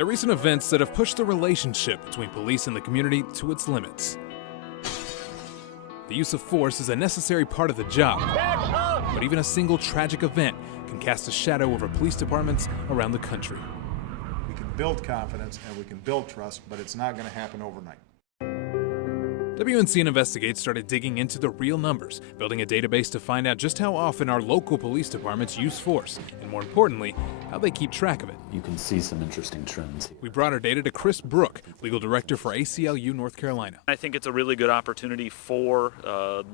They're recent events that have pushed the relationship between police and the community to its limits. The use of force is a necessary part of the job, but even a single tragic event can cast a shadow over police departments around the country. We can build confidence and we can build trust, but it's not going to happen overnight. WNCN Investigates started digging into the real numbers, building a database to find out just how often our local police departments use force, and more importantly, how they keep track of it. You can see some interesting trends here. We brought our data to Chris Brook, legal director for ACLU North Carolina. I think it's a really good opportunity for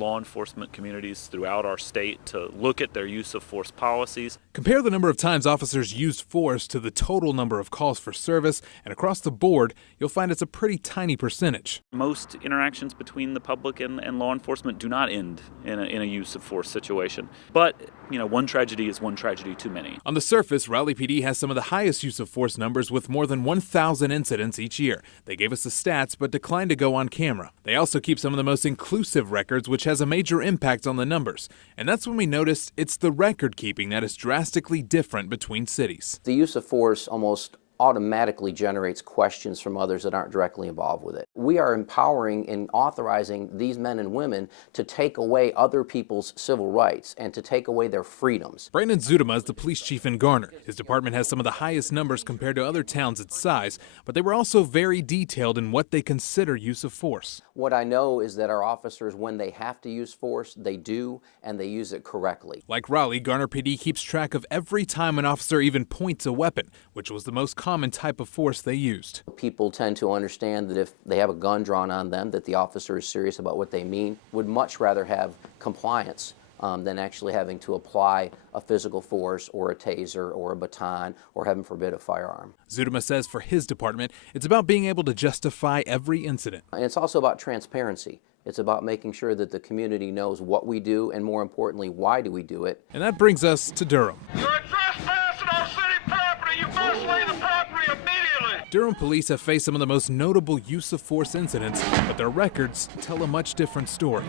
law enforcement communities throughout our state to look at their use of force policies. Compare the number of times officers used force to the total number of calls for service, and across the board, you'll find it's a pretty tiny percentage. Most interactions between the public and law enforcement do not end in a use of force situation. But, you know, one tragedy is one tragedy too many. On the surface, Raleigh PD has some of the highest use of force numbers with more than 1,000 incidents each year. They gave us the stats but declined to go on camera. They also keep some of the most inclusive records, which has a major impact on the numbers. And that's when we noticed it's the record keeping that is drastically different between cities. The use of force almost automatically generates questions from others that aren't directly involved with it. We are empowering and authorizing these men and women to take away other people's civil rights and to take away their freedoms. Brandon Zudema is the police chief in Garner. His department has some of the highest numbers compared to other towns its size, but they were also very detailed in what they consider use of force. What I know is that our officers, when they have to use force, they do, and they use it correctly. Like Raleigh, Garner PD keeps track of every time an officer even points a weapon, which was the most common type of force they used. People tend to understand that if they have a gun drawn on them, that the officer is serious about what they mean, would much rather have compliance than actually having to apply a physical force or a taser or a baton or, heaven forbid, a firearm. Zudema says for his department, it's about being able to justify every incident. And it's also about transparency. It's about making sure that the community knows what we do and, more importantly, why do we do it. And that brings us to Durham. You're trespassing on city property. You must leave the property immediately. Durham police have faced some of the most notable use of force incidents, but their records tell a much different story.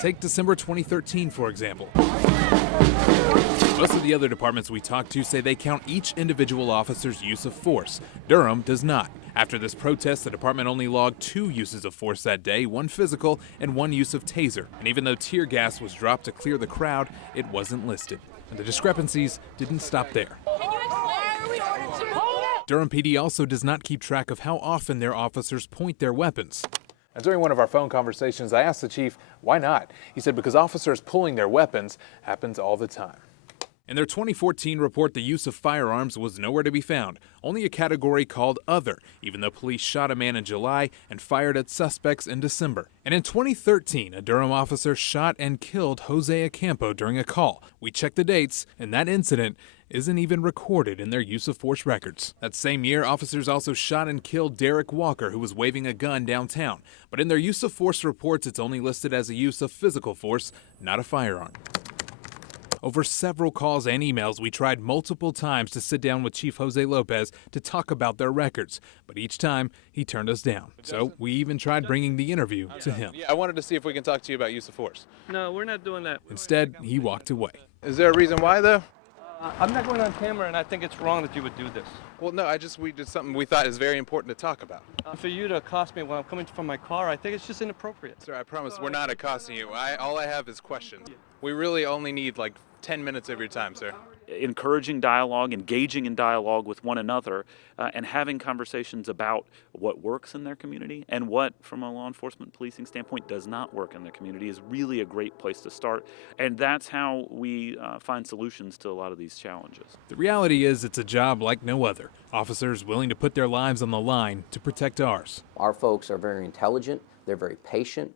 Take December 2013, for example. Most of the other departments we talked to say they count each individual officer's use of force. Durham does not. After this protest, the department only logged 2 uses of force that day, 1 physical and 1 use of taser. And even though tear gas was dropped to clear the crowd, it wasn't listed. And the discrepancies didn't stop there. Durham PD also does not keep track of how often their officers point their weapons. And during one of our phone conversations, I asked the chief, why not? He said because officers pulling their weapons happens all the time. In their 2014 report, the use of firearms was nowhere to be found, only a category called Other, even though police shot a man in July and fired at suspects in December. And in 2013, a Durham officer shot and killed Jose Ocampo during a call. We checked the dates, and that incident isn't even recorded in their use of force records. That same year, officers also shot and killed Derek Walker, who was waving a gun downtown. But in their use of force reports, it's only listed as a use of physical force, not a firearm. Over several calls and emails, we tried multiple times to sit down with Chief Jose Lopez to talk about their records, but each time he turned us down. So we even tried bringing the interview to him. Yeah, I wanted to see if we can talk to you about use of force. No, we're not doing that. Instead, he walked away. Is there a reason why, though? I'm not going on camera, and I think it's wrong that you would do this. Well, no, we did something we thought is very important to talk about. For you to accost me when I'm coming from my car, I think it's just inappropriate. Sir, I promise we're not accosting you. All I have is questions. We really only need like 10 minutes of your time, sir. Encouraging dialogue, engaging in dialogue with one another, and having conversations about what works in their community and what, from a law enforcement policing standpoint, does not work in their community is really a great place to start. And that's how we find solutions to a lot of these challenges. The reality is it's a job like no other. Officers willing to put their lives on the line to protect ours. Our folks are very intelligent. They're very patient.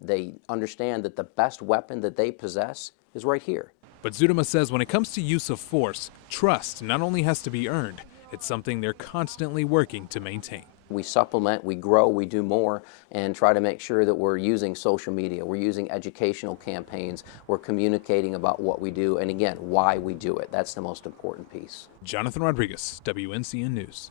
They understand that the best weapon that they possess is right here. But Zudema says when it comes to use of force, trust not only has to be earned, it's something they're constantly working to maintain. We supplement, we grow, we do more, and try to make sure that we're using social media, we're using educational campaigns, we're communicating about what we do, and again, why we do it. That's the most important piece. Jonathan Rodriguez, WNCN News.